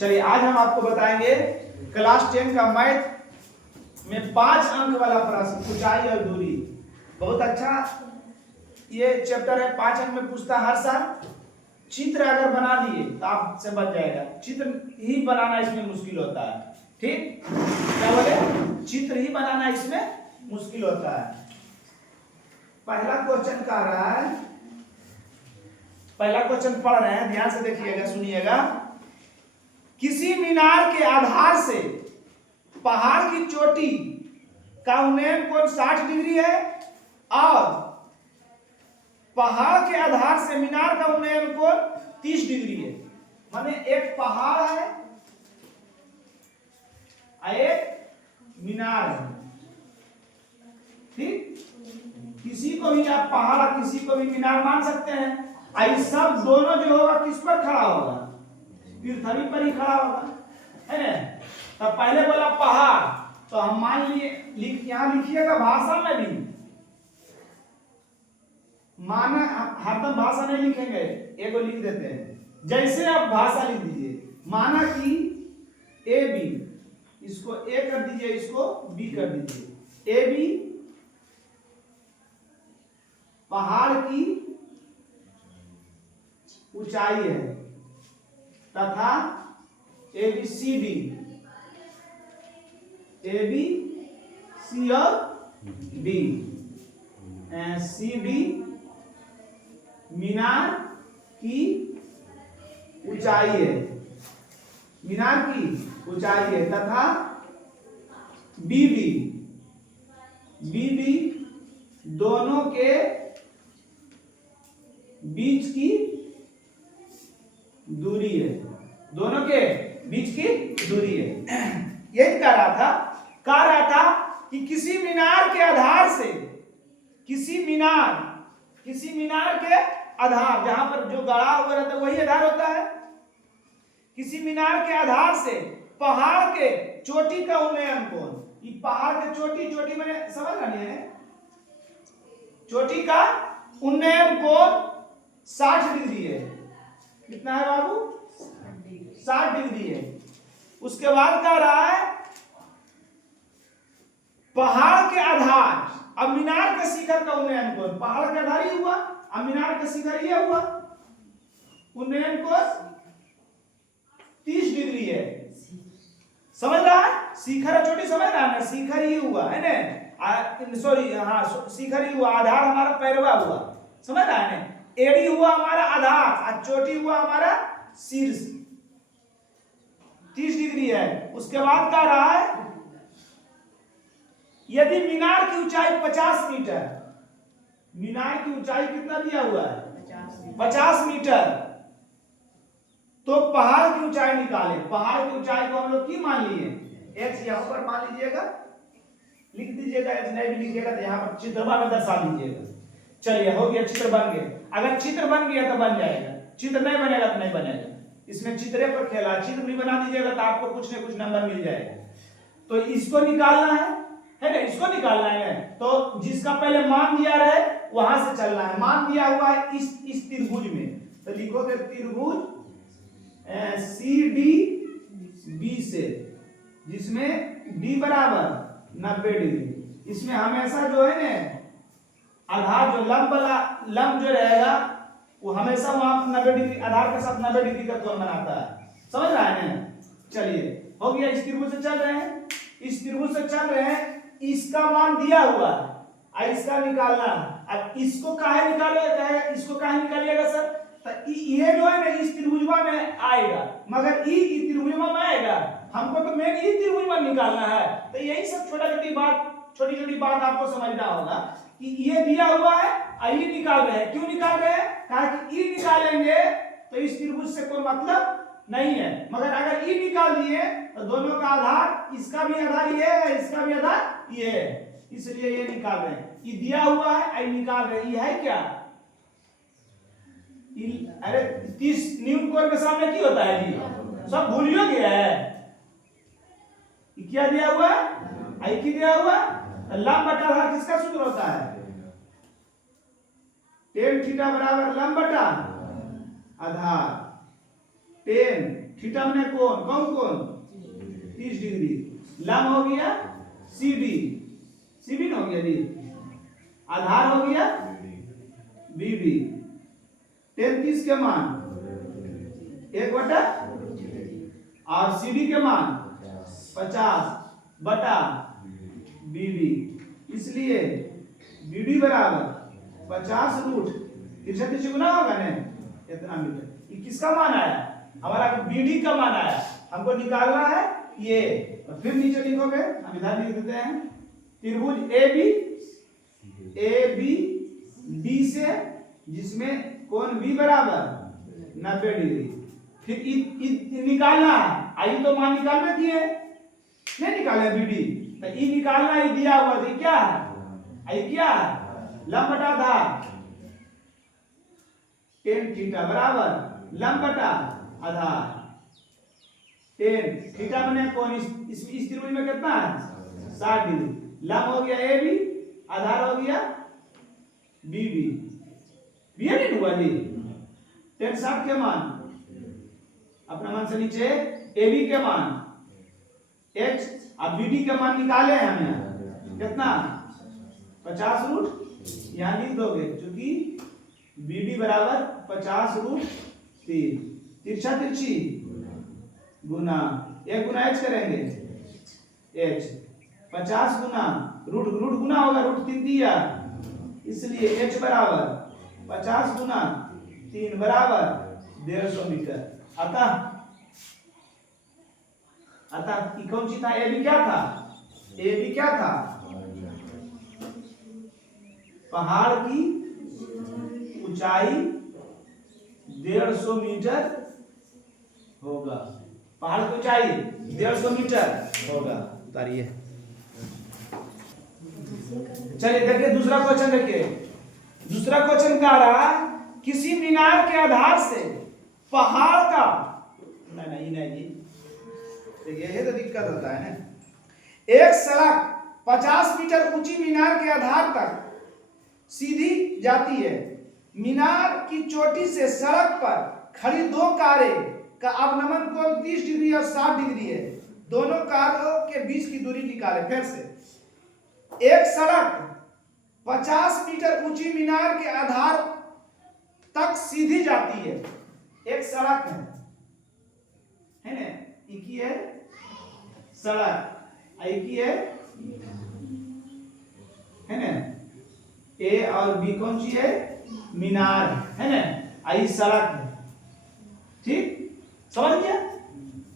चलिए आज हम आपको बताएंगे क्लास 10 का मैथ में 5 अंक वाला प्रश्न, ऊंचाई और दूरी। बहुत अच्छा ये चैप्टर है, 5 अंक में पूछता है हर साल। चित्र अगर बना दिए तो आपसे बच जाएगा। चित्र ही बनाना इसमें मुश्किल होता है। ठीक, क्या बोले? चित्र ही बनाना इसमें मुश्किल होता है। पहला क्वेश्चन कह रहा है, पहला क्वेश्चन पढ़ रहे हैं, ध्यान से देखिएगा, सुनिएगा। किसी मीनार के आधार से पहाड़ की चोटी का उन्नयन कोण 60 डिग्री है और पहाड़ के आधार से मीनार का उन्नयन कोण 30 डिग्री है। माने एक पहाड़ है और एक मीनार है। ठीक, किसी को भी आप पहाड़, किसी को भी मीनार मान सकते हैं। आई सब दोनों जो होगा किस पर खड़ा होगा? पृथ्वी पर ही खड़ा होगा, है ना? तो पहले बोला पहाड़, तो हम मान लिए, यहां लिखिएगा भाषा में भी माना, हरदम भाषा नहीं लिखेंगे, एगो लिख देते हैं। जैसे आप भाषा लिख दीजिए, माना कि ए बी, इसको ए कर दीजिए, इसको बी कर दीजिए। ए बी पहाड़ की ऊंचाई है तथा A B C D, A B C और डी, सी डी मीनार की ऊंचाई है, मीनार की ऊंचाई है तथा बीबी, बीबी दोनों के बीच की दूरी है, दोनों के बीच की दूरी है। यही कह रहा था कि किसी मीनार के आधार से, किसी मीनार के आधार, जहां पर जो गड़ा हुआ रहता है वही आधार होता है। किसी मीनार के आधार से पहाड़ के चोटी का उन्नयन कोण, ये पहाड़ के चोटी मैंने समझ रही है, चोटी का उन्नयन कोण 60 डिग्री है। कितना है बाबू? 60 डिग्री है। उसके बाद कह रहा है पहाड़ के आधार, अब मीनार के शिखर का उन्नयन कोण, पहाड़ के आधार ही हुआ, अब मीनार का शिखर ये हुआ, उन्नयन कोण 30 डिग्री है। समझ रहा है? शिखर और चोटी समझ रहा है ना? शिखर ही हुआ है ना, सॉरी, हाँ शिखर ही हुआ, आधार हमारा पैरवा हुआ, समझ रहा है ना? एड़ी हुआ हमारा आधार और चोटी हुआ हमारा शीर्ष, 30 डिग्री है। उसके बाद कह रहा है यदि मीनार की ऊंचाई 50 मीटर, मीनार की ऊंचाई कितना दिया हुआ है? 50 मीटर, तो पहाड़ की ऊंचाई निकाले। पहाड़ की ऊंचाई को हम लोग की मान लिए, एक्स यहां पर मान लीजिएगा, लिख दीजिएगा, एक्स नहीं भी लिखिएगा तो यहां पर चित्रवा में दर्शा दीजिएगा। चलिए, हो गया, चित्र बन गया। अगर चित्र बन गया तो बन जाएगा, चित्र नहीं बनेगा तो नहीं बनेगा। इसमें चित्रे पर खेला, चित्र भी बना दीजिएगा तो आपको कुछ न कुछ नंबर मिल जाएगा। तो इसको निकालना है ना? इसको निकालना है। तो जिसका पहले मान दिया रहे वहां से चलना है। मान दिया हुआ है इस त्रिभुज में, तो लिखोगे त्रिभुज सी डी बी से, जिसमें डी बराबर 90 डिग्री। इसमें हमेशा जो है ना आधार, जो लंब जो रहेगा वो हमेशा वहां 90 डिग्री, आधार के साथ 90 डिग्री का कोण बनाता है। समझ रहा है ना? चलिए, हो गया। इस त्रिभुज से चल रहे हैं, इस त्रिभुज से चल रहे हैं, इसका मान दिया हुआ है, इसका निकालना है। अब इसको काहे निकालेगा, इसको काहे निकालिएगा सर? तो ये जो है ना इस त्रिभुजवा में आएगा, मगर ई त्रिभुजवा में आएगा, हमको तो मेन ई त्रिभुजवा निकालना है। तो यही सब छोटी छोटी बात आपको समझना होगा कि ये दिया हुआ है और ये निकाल रहे हैं। क्यों निकाल रहे हैं? कारण कि ई निकालेंगे तो इस त्रिभुज से कोई मतलब नहीं है, मगर अगर ई निकाल दिए तो दोनों का आधार, इसका भी आधार ये है, इसका भी आधार ये है, इसलिए ये निकाल रहे हैं। ये दिया हुआ है, आई निकाल रहे हैं। ये है क्या? अरे 30 न्यूटन कोण के सामने क्या होता है जी? सब भूलियो गया है। ये क्या दिया हुआ है? आई की दिया हुआ है। लंब बटा आधार किसका सूत्र होता है? टेन थीटा बराबर लंब बटा आधार, टेन थीटा मैंने कोण, कौन 30 डिग्री। लंब हो गया CD, CB ना हो गया जी। आधार हो गया BB। 33 के मान 1/, और CD के मान 50 बटा BB। इसलिए BD बराबर 50 रूट 63 गुना होगा ना इतना मीटर। ये किसका मान आया? हमारा BD का मान आया, हमको निकालना है ये। और फिर नीचे लिखोगे, हम इधर लिख देते हैं, त्रिभुज ABD से, जिसमें कोण B बराबर 90 डिग्री। फिर निकालना है, आई तो मान निकालना दिए नहीं निकाले BD, तो ई निकालना ही दिया हुआ था। क्या है आई? क्या है? लंब बटा आधार, tan थीटा बराबर लंब बटा आधार tan थीटा बने कोण इस त्रिभुज में कितना है 60 डिग्री। लंब हो गया AB, आधार हो गया BB। ये नहीं हुआ जी। tan 60 के मान अपना मान से नीचे AB के मान H, अब BD के मान निकाले हैं हमने कितना 50 रूट, यहां लिख दोगे क्योंकि BD बराबर 50 रूट 3, तिरछा तिरछी गुना 1 गुना H करेंगे, H 50 गुना रूट गुना होगा, रूट 3 दिया, इसलिए H बराबर 50 गुना 3 बराबर 150 मीटर। अतः कौन सी था? AB क्या था? AB क्या था? पहाड़ की ऊंचाई 150 मीटर होगा। पहाड़ की ऊंचाई 150 मीटर होगा। उतारिए, चलिए देखिए दूसरा क्वेश्चन। देखिए दूसरा क्वेश्चन कह रहा है किसी मीनार के आधार से पहाड़ का नहीं जी, ये तो दिक्कत होता है ना। एक सड़क 50 मीटर ऊंची मीनार के आधार तक सीधी जाती है। मीनार की चोटी से सड़क पर खड़ी दो कारें का अवनमन कोण 30 डिग्री और 60 डिग्री है। दोनों कारों के बीच की दूरी निकालें। फिर से एक सड़क 50 मीटर ऊंची मीनार के आधार तक सीधी जाती है। एक सड़क है ना, एक ही है सड़क, एक ही है ना। A और B कौन सी है? मीनार है ना, आई सड़क है। ठीक समझ गया?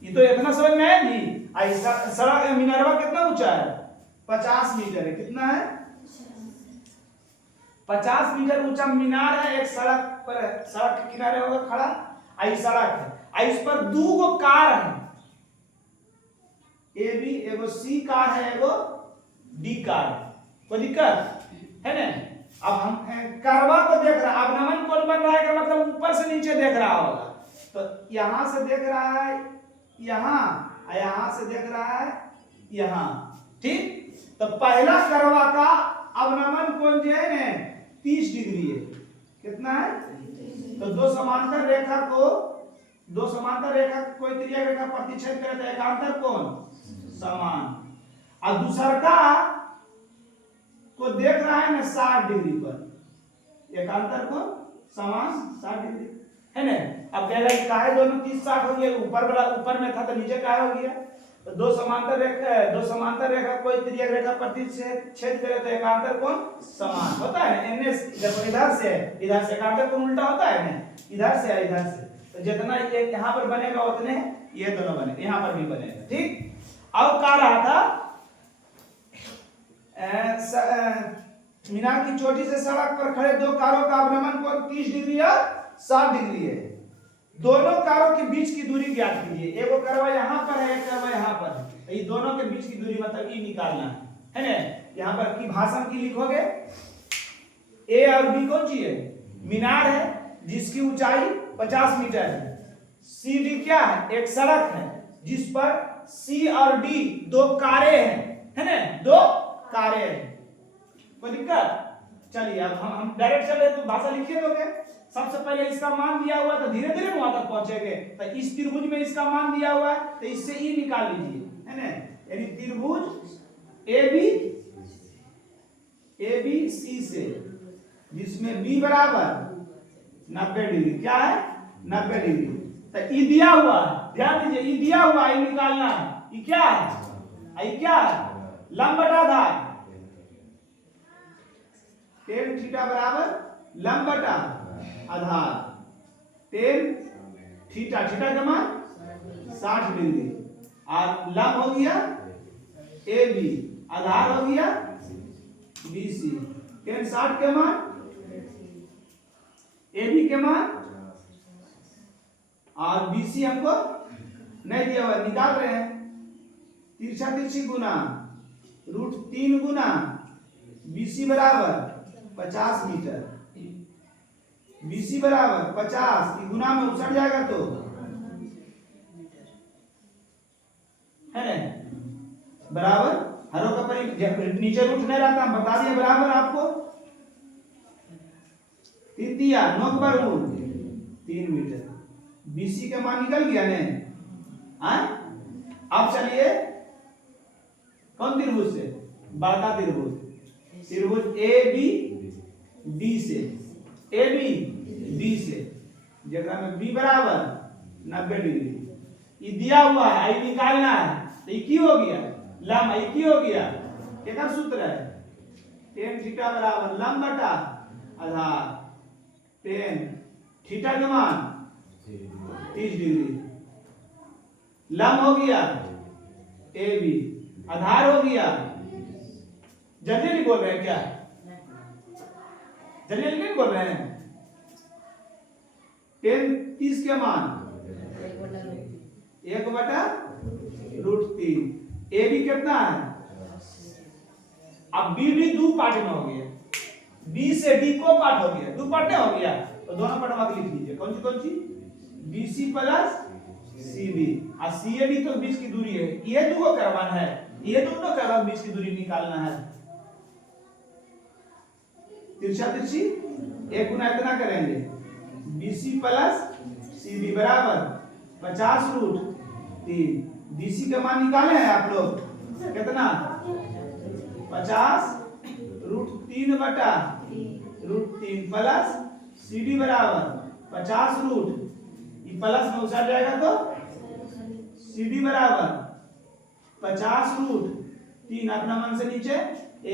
ये तो इतना समझ में आया जी। आई सड़क मीनारवा कितना ऊंचा है? 50 मीटर है। कितना है? 50 मीटर ऊंचा मीनार है। एक सड़क पर, सड़क के किनारे होगा खड़ा, आई सड़क है। आई इस पर दो गो कार है, AB एगो C कार है, एगो D कार है। कोई दिक्कत है ना? अब हम कारवा को देख रहा है, अब नमन कोण बन रहा है का मतलब ऊपर से नीचे देख रहा होगा। तो यहां से देख रहा है यहां, यहां से देख रहा है यहां। ठीक, तो पहला करवा का अवनमन कोण जो है ना 30 डिग्री है। कितना है? तो दो समांतर रेखा को कोई त्रिज्या रेखा प्रतिच्छेद करे तो एकांतर कोण समान। और दूसरा का को देख रहा है ना 60 डिग्री पर, एकांतर कोण समान 60 डिग्री है ना। अब कह रहा है काहे दोनों 30 60 हो गया, ऊपर में था तो नीचे काहे हो गया? तो दो समांतर रेखा कोई त्रिज्या रेखा प्रतिच्छेद करे तो एकांतर कोण समान होता है। NS जब इधर से एकांतर कोण उल्टा होता है ना, इधर से तो जितना ये यहां पर बनेगा उतने ये दोनों बने, यहां पर भी बनेगा। ठीक, अब कह रहा था मीनार की चोटी से सड़क पर खड़े दो कारों का अवनमन कोण 30 डिग्री और 60 डिग्री है। दोनों कारों के बीच की दूरी ज्ञात कीजिए। एगो करवा यहाँ पर है, एक करवा यहाँ पर है, तो ये दोनों के बीच की दूरी मतलब ये निकालना है ना। यहाँ पर की भाषण की लिखोगे, A और B कौन सी है? मीनार है जिसकी ऊंचाई 50 मीटर है। CD क्या है? एक सड़क है जिस पर C और D दो कारें हैं, है ना, दो कारें हैं। कोई दिक्कत? चलिए अब हम डायरेक्ट चले तो भाषा लिखिए दोगे। सबसे पहले इसका मान दिया हुआ तो धीरे धीरे वहां तक पहुंचेंगे। तो इस त्रिभुज में इसका मान दिया हुआ है तो इससे ई निकाल लीजिए, है ना। यानी त्रिभुज ए बी सी से, जिसमें बी बराबर 90 डिग्री, क्या है 90 डिग्री। तो ई दिया हुआ है, ध्यान दीजिए, ई दिया हुआ है, ई निकालना है। ई क्या है, ई क्या है, लंब बटा आधार। tan थीटा बराबर लंब बटा आधार, tan थीटा, थीटा का मान 60 डिग्री, और लंब हो गया ए बी, आधार हो गया बी सी। tan 60 के मान ए बी के मान और बी सी हमको नहीं दिया हुआ, निकाल रहे हैं। तिरछा तिरछी गुना √3 गुना बी सी बराबर 50 मीटर, BC बराबर 50 की गुना में उछट जाएगा तो है ना, बराबर हरों का नीचे रूट नहीं रहता, हम बता दिए बराबर आपको। तृतीया 9 के वर्गमूल 3 मीटर। BC का मान निकल गया ने। अब चलिए कौन त्रिभुज से, बड़का त्रिभुज, त्रिभुज ए बी डी से, ए बी डी से, जगह में बी बराबर 90 डिग्री। ये दिया हुआ है, आई निकालना है। तो ये की हो गया लंब, ये की हो गया, क्या सूत्र है, tan थीटा बराबर लंब बटा आधार, tan थीटा का मान 30 डिग्री, लंब हो गया ए बी, आधार हो गया, जल्दी नहीं बोल रहे हैं क्या, जल्दी नहीं बोल रहे हैं। tan 30 के मान 1/√3, ए बी कितना है, अब बी भी दो पार्ट में हो गया, बी से डी को पार्ट हो गया, दो पार्ट में हो गया, तो दोनों पार्ट में लिख लीजिए। कौन सी B C plus C B, और सी ए डी तो 20 की दूरी है, ये दो को करवाना है, ये दोनों करवा 20 की दूरी निकालना है। तिरछा तिरछी एक गुना इतना करेंगे, BC प्लस CB बराबर 50√3। BC का मान निकाले हैं आप लोग, कितना 50√3 बटा √3 प्लस CD बराबर 50√, ये प्लस में उछट जाएगा तो CD बराबर 50√3, अपना मन से नीचे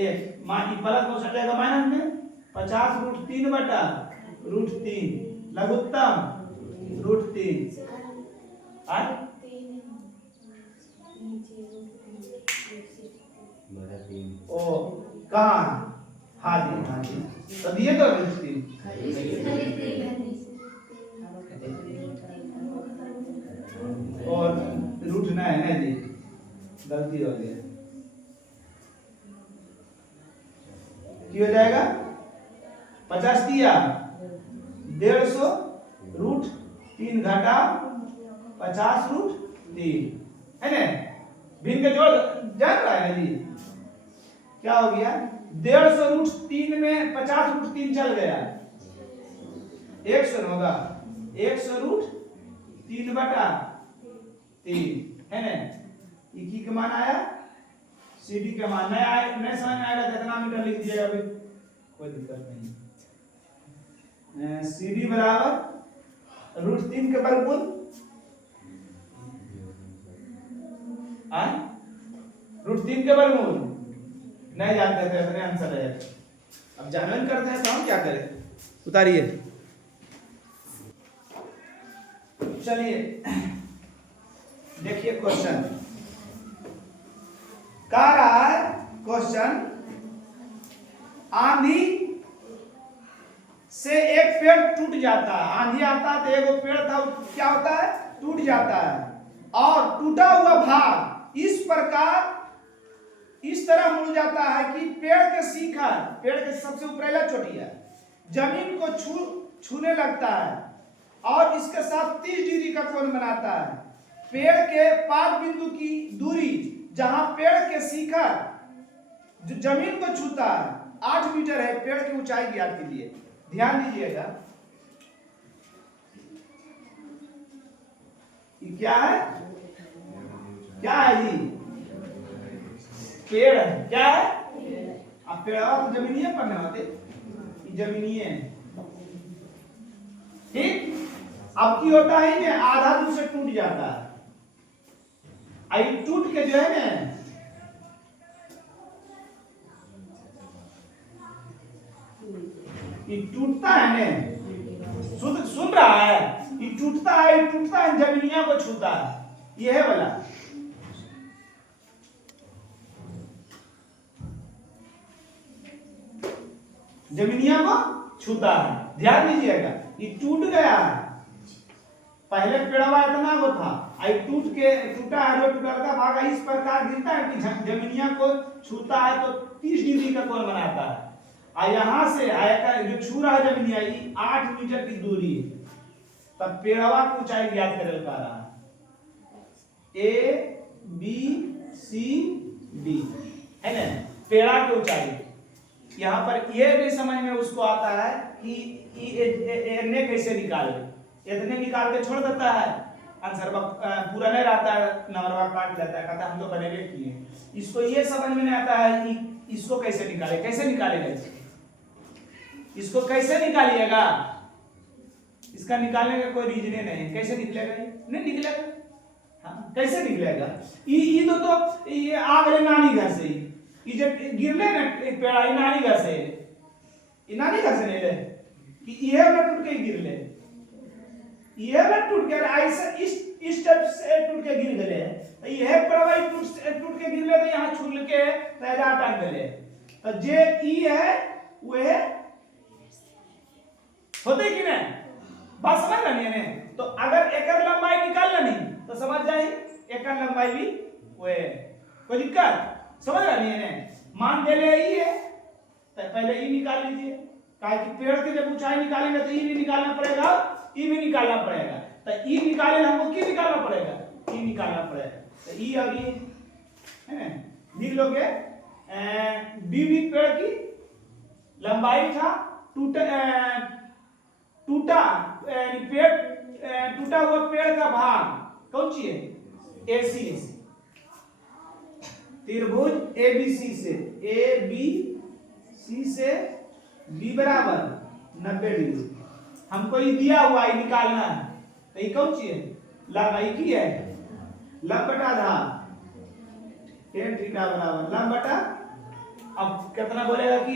एक, मान प्लस में उछट जाएगा माइनस में, 50√3 बटा √3, लघुत्तम √3। ओ कहाँ, हाँ जी, तो दिए तो √3, और रूट नहीं दी, गलती हो गई, क्या हो जाएगा 50 दिया 150√3 घटा 50√3, है ना। भिन्न के जोड़ जान रहा है जी, क्या हो गया 150√3 में 50√3 चल गया, 100 होगा, 100√3 बटा 3, है ना। की का मान आया, CD का मान नहीं आया, नहीं समझ में आएगा कितना मीटर लिख दीजिएगा, अभी कोई दिक्कत नहीं। CD बराबर √3 के वर्गमूल, √3 के वर्गमूल नहीं जानते थे, इतने आंसर है। अब जानन करते हैं तो हम क्या करें, उतारिए। चलिए देखिए क्वेश्चन कह रहा है, क्वेश्चन आंधी से एक पेड़ टूट जाता है, आंधी आता है तो एक पेड़ था क्या होता है, टूट जाता है, और टूटा हुआ भाग इस प्रकार इस तरह मुड़ जाता है कि पेड़ के शिखर, पेड़ के सबसे ऊपरला चोटिया जमीन को छूने लगता है और इसके साथ 30 डिग्री का कोण बनाता है। पेड़ के पाद बिंदु की दूरी जहां पेड़ के शिखर जो जमीन को छूता है 8 मीटर है। पेड़ की ऊंचाई ज्ञात कीजिए। ध्यान दीजिएगा, क्या है, क्या है जी, पेड़ है, क्या है, अब पेड़वा तो जमीनिए पर नहीं होते, जमीनिए है, ठीक। अब की होता है कि आधा दूर से टूट जाता है, आई टूट के जो है ना, ये टूटता है ने, सुन रहा है, ये टूटता है जमीनिया को छूता है, ये है वाला, जमीनिया को छूता है, ध्यान दीजिएगा, ये टूट गया है, पहले पेड़वा इतना वो था, आई टूटा है, जो टूटा का भाग इस प्रकार गिरता है कि जमीनिया को छूता है तो 30 डिग्री का कोण बनाता है, और यहां से आयकर जो छू रहा है जमीनिया, ये 8 मीटर की दूरी है, तब पेड़वा की ऊंचाई ज्ञात करे बता रहा है, ए बी सी डी है ना, पेड़ा की ऊंचाई। यहाँ पर ये नहीं समझ में उसको आता है कि इतने कैसे निकाले, इतने निकाल के छोड़ देता है, आंसर पूरा नहीं रहता है, नंबरवा काट लेता है, कहता हम तो बनेगे किए, इसको ये समझ में नहीं आता है कि इसको कैसे निकाले, कैसे निकालेगा, इसको कैसे निकालिएगा, इसका निकालने का कोई रीजन नहीं है, कैसे निकलेगा, नहीं निकलेगा, हाँ कैसे निकलेगा, ये तो ये आ गए नानी घर से, ये जब गिरले ना पेड़ा, ये नानी घर से, ये नानी घर से नहीं ले कि ये ना टूट के गिरले, ये ना टूट के ऐसे इस टाइप से टूट के गिर गए, ये पेड़ा टूट के गिरले तो यहाँ छूल के पैदा टांग गए, तो जे ई है वो है होते कि नहीं, बात समझ रही है ने, तो अगर एक लंबाई निकालना नहीं तो समझ जाए एक लंबाई भी वो है, कोई दिक्कत समझ रही है ने, मान दे ले ई है तो पहले ई निकाल लीजिए, काहे कि पेड़ की जब ऊंचाई निकालेंगे तो ई भी निकालना पड़ेगा, ई भी निकालना पड़ेगा, तो ई निकाले हमको की निकालना पड़ेगा, ई निकालना पड़ेगा, तो ई और ई है लिख लोगे, डी पेड़ की लंबाई था, टूटा हुआ पेड़ का भाग कौन सी है, एसी, त्रिभुज एबीसी से, ए बी सी से बी बराबर 90 डिग्री, हमको ये दिया हुआ है निकालना है, तो ये कौन सी है, लंबाई की है, लंब बटा आधार, tan थीटा बराबर लंब बटा, अब कितना बोलेगा कि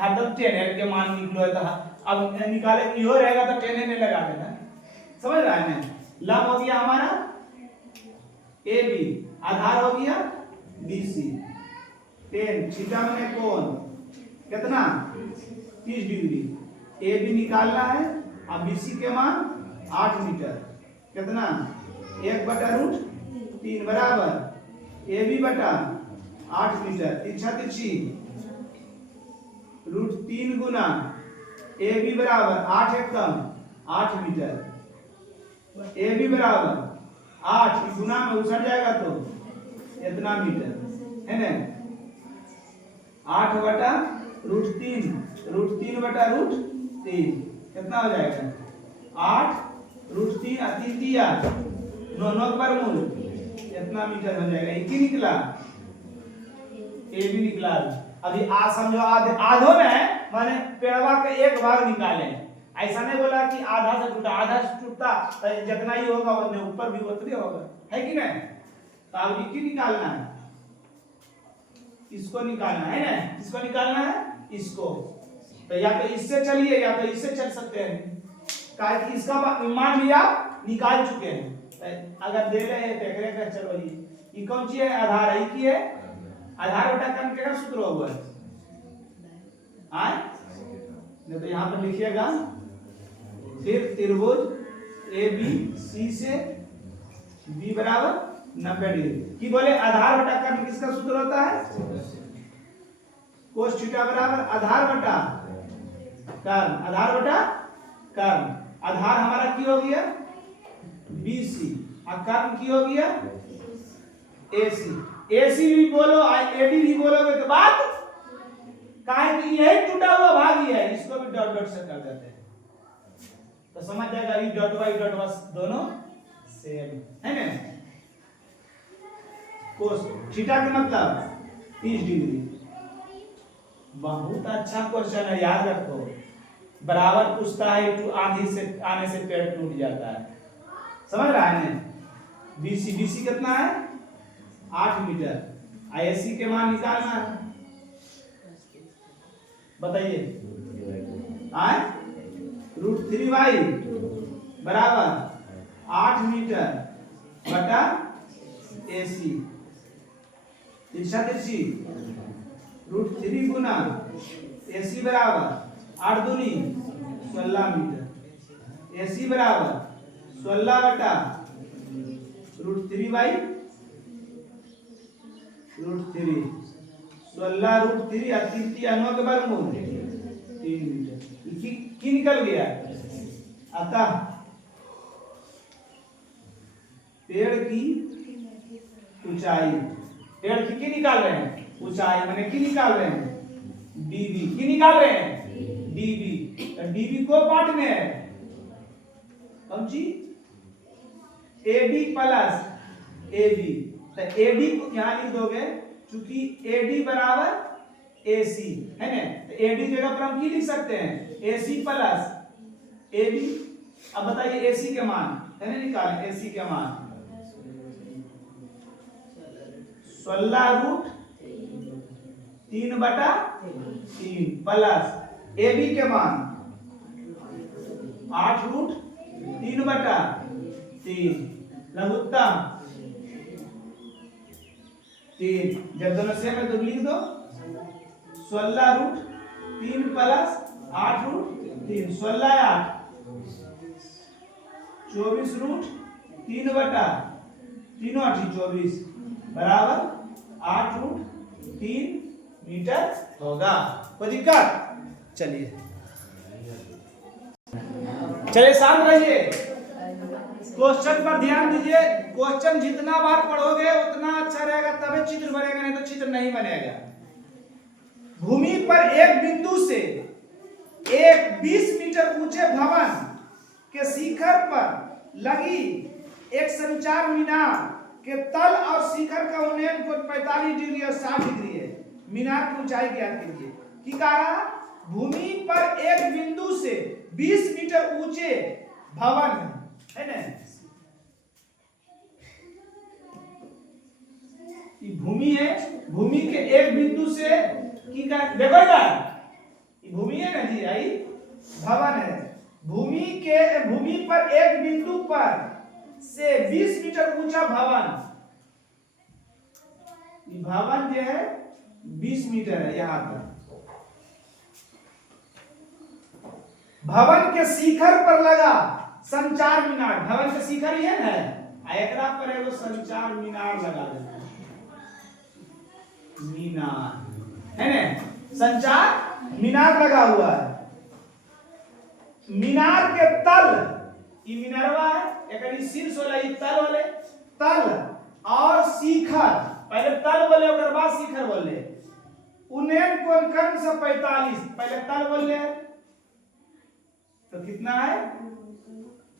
हरदम tan है के मान निकलो है, तो अब निकाले की हो रहेगा तो tan ने लगा देना, समझ रहा है ना, लंब हो गया हमारा ए बी, आधार हो गया बीसी, tan थीटा में कोण कितना 30 डिग्री, ए बी निकालना है, अब बीसी के मान 8 मीटर, कितना 1/√3 बराबर ए बी बटा 8 मीटर, तिरछा तिरछी √3 गुना ए बी बराबर 8 एकम 8 मीटर, ए बी बराबर 8 गुना में उछल जाएगा तो इतना मीटर है ना, 8/√3, √3/√3 कितना हो जाएगा 8√3 3 दिया 9 पर मूल इतना मीटर हो जाएगा, एक ही निकला, ए भी निकला। अभी आ समझो आधो में माने पेड़वा के एक भाग निकाले, ऐसा नहीं बोला कि आधा से टूटा, आधा से टूटता तो जितना ही होगा उतने ऊपर भी उतने होगा, है कि नहीं, तो अब ये निकालना है, इसको निकालना है ना, इसको निकालना है, इसको, तो या तो इससे चलिए या तो इससे चल सकते हैं, काहे कि इसका मान लिया निकाल चुके हैं, अगर दे रहे हैं तो एकरे का चलो ये कौन सी है, आधार है की है, आधार बटा कम क्या सूत्र होगा, आए नहीं तो यहाँ पर लिखिएगा, फिर त्रिभुज ए बी सी से बी बराबर 90 डिग्री की बोले, आधार बटा कर्ण किसका सूत्र होता है, कोस थीटा बराबर आधार बटा कर्ण, आधार बटा कर्ण, आधार हमारा की हो गया बीसी और कर्ण की हो गया एसी, एसी भी बोलो एडी भी बोलोगे तो बात काहे कि यही टूटा हुआ भाग ही है, इसको भी डॉट डॉट से कर देते हैं तो समझ जाएगा, ये डॉट बाई डॉट बस दोनों सेम है ना। कोस थीटा का मतलब 30 डिग्री। बहुत अच्छा क्वेश्चन है, याद रखो। बराबर पूछता है टू आधी से आने से पेड़ टूट जाता है, समझ रहा है ना। बीसी बीसी कितना है 8 मीटर। आईएससी के मान निकालना है, बताइए। आए √3y बराबर 8 मीटर बटा AC। तिरछा तिरछी √3 गुना AC बराबर 8 दूनी 16 मीटर। AC बराबर 16 बटा √3 √3 16 √3 और 3 के वर्गमूल 3 मीटर। की निकल गया। अतः पेड़ की ऊंचाई, पेड़ की निकाल रहे हैं ऊंचाई, माने की निकाल रहे हैं डीबी। की निकाल रहे हैं डीबी। तो डीबी को पार्ट में है कौन सी एडी प्लस एबी। तो एडी को यहां लिख दोगे क्योंकि एडी बराबर एसी है ना। तो एडी जगह पर हम की लिख सकते हैं एसी प्लस एबी। अब बताइए एसी के मान है ना, निकालें एसी के मान 16√3 बटा 3 प्लस एबी के मान 8√3 बटा 3 लघुत्तम 3। जब दोनों सेम है तो लिख दो 16√3 प्लस 8√3 16 8 24√3 बटा 3 8 24 बराबर 8√3 मीटर होगा। कोई दिक्कत। चलिए चलिए शांत रहिए, क्वेश्चन पर ध्यान दीजिए। क्वेश्चन जितना बार पढ़ोगे उतना अच्छा रहेगा, तभी चित्र बनेगा, नहीं तो चित्र नहीं बनेगा। भूमि पर एक बिंदु से एक 20 मीटर ऊंचे भवन के शिखर पर लगी एक संचार मीनार के तल और शिखर का उन्नयन कोण 45 डिग्री और 60 डिग्री है। मीनार की ऊंचाई ज्ञात कीजिए। की कहा भूमि पर एक बिंदु से 20 मीटर ऊंचे भवन है ना। भूमि है, भूमि के एक बिंदु से की का देखो इधर भूमि है ना जी, आई भवन है। भूमि पर एक बिंदु पर से 20 मीटर ऊंचा भवन, भवन जो है 20 मीटर है यहां पर। भवन के शिखर पर लगा संचार मीनार, भवन के शिखर ही है ना, एकरा पर है वो संचार मीनार लगा देना, मीनार है ना, संचार मीनार लगा हुआ है। मीनार के तल, ये मीनारवा है, एक शीर्ष वाला ये तल वाले, तल और शिखर, पहले तल बोले और बाद शिखर बोले। उन्नयन कोण कर्म से 45, पहले तल बोले तो कितना है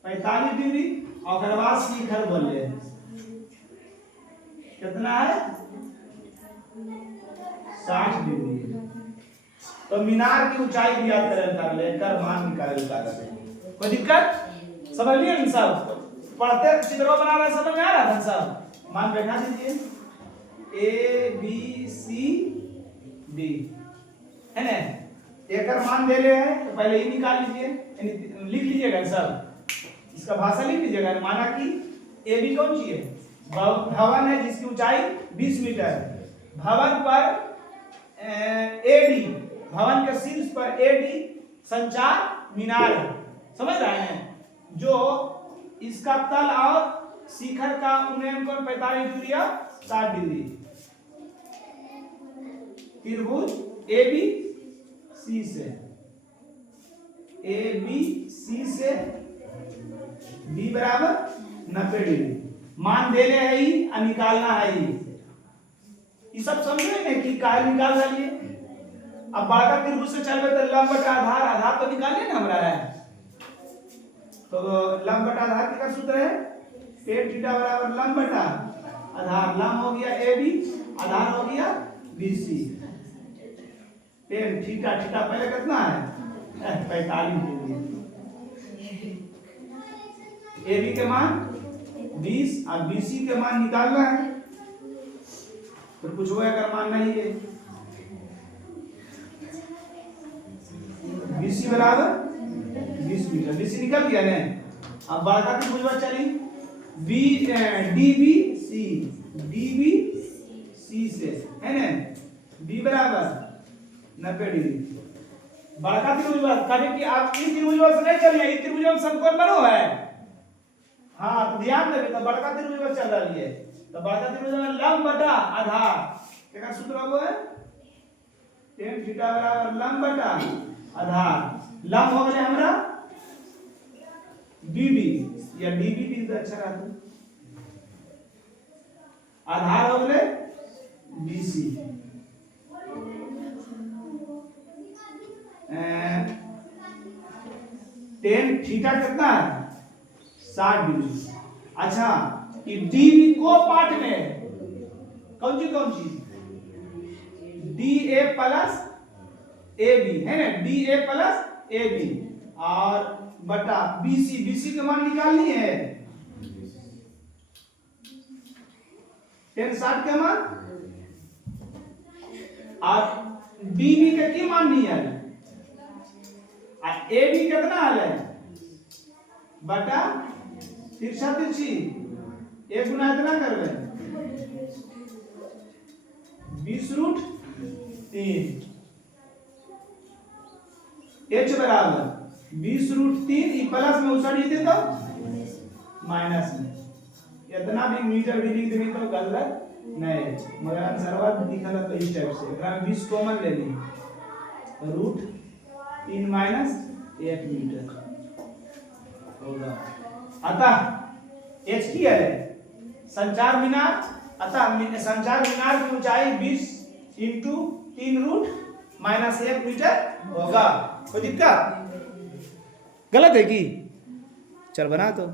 45 डिग्री और बाद शिखर बोले कितना है 60 डिग्री। तो मीनार की ऊंचाई भी याद कर लेकर मान निकाले कागज। कोई दिक्कत समझ लिए ना सब? पढ़ते चित्रों बना रहे समझ में आ रहा था सब? मान बैठा दीजिए ए बी सी डी है ना। एक मान दे रहे हैं तो पहले ये निकाल लीजिए, लिख लीजिएगा सब, इसका भाषा लिख लीजिएगा। माना कि ए बी कौन सी है, भवन है जिसकी ऊंचाई 20 मीटर। भवन पर एडी, भवन के शीर्ष पर एडी संचार मीनार है, समझ रहे हैं। जो इसका तल और शिखर का उन्नयन कोण 45 डिग्री और 60 डिग्री। त्रिभुज ए बी सी से, ए बी सी से बी बराबर 90 डिग्री। मान देने है ही और निकालना है ही। ये सब समझे ना कि काहे निकाल रही है। अब बड़का त्रिभुज से चलबे तो लंब बटा आधार, आधार तो निकालिए ना हमरा है। तो लंब बटा आधार का सूत्र है टेन थीटा बराबर लंब बटा आधार, लंब हो गया ए बी, आधार हो गया B C. Tan theta, theta पहले कितना है 45 डिग्री। ए बी के मान 20 और बी सी के मान निकालना है, फिर कुछ होगा अगर मान नहीं है। बी सी बराबर 20 मीटर, बी सी निकल गया ना। अब बड़का त्रिभुज पर चली B D B C, D B C से है ना, बी बराबर 90 डिग्री। बड़का त्रिभुज पर कभी कि आप इस त्रिभुज से नहीं चलिए, इस त्रिभुज में समकोण बनो है। हाँ तो ध्यान देवे, तो बड़का त्रिभुज पर चल रही है, तो बड़का त्रिभुज में लंब बटा आधार क्या सूत्र वो है, टेन थीटा बराबर लंब बटा आधार। लंब हो गया हमरा बीबी या डीबी भी तो अच्छा रहता, आधार हो गए बीसी। टेन थीटा कितना है 60 डिग्री। अच्छा कि डीबी को पार्ट में कौन सी D A plus A B है ना, D A plus A B और बटा बीसी, बीसी के मान निकालनी है, टेन 60 के मान और बीबी के की मान नहीं है और ए बी कितना है बटा तिरछा तिरछी एक गुना इतना करवे 20√3, h बराबर 20√3 प्लस में उसा दी तो माइनस में, इतना भी मीटर भी लिख देंगे तो गलत नहीं, मगर आंसर दिखा था इस टाइप से। एकरा में 20 कॉमन ले ली, √3 माइनस 1 मीटर होगा। अतः h की है संचार मीनार, अतः संचार मीनार की ऊंचाई 20 इंटू 3 माइनस 1 मीटर होगा। कोई दिक्कत गलत है कि चल बना तो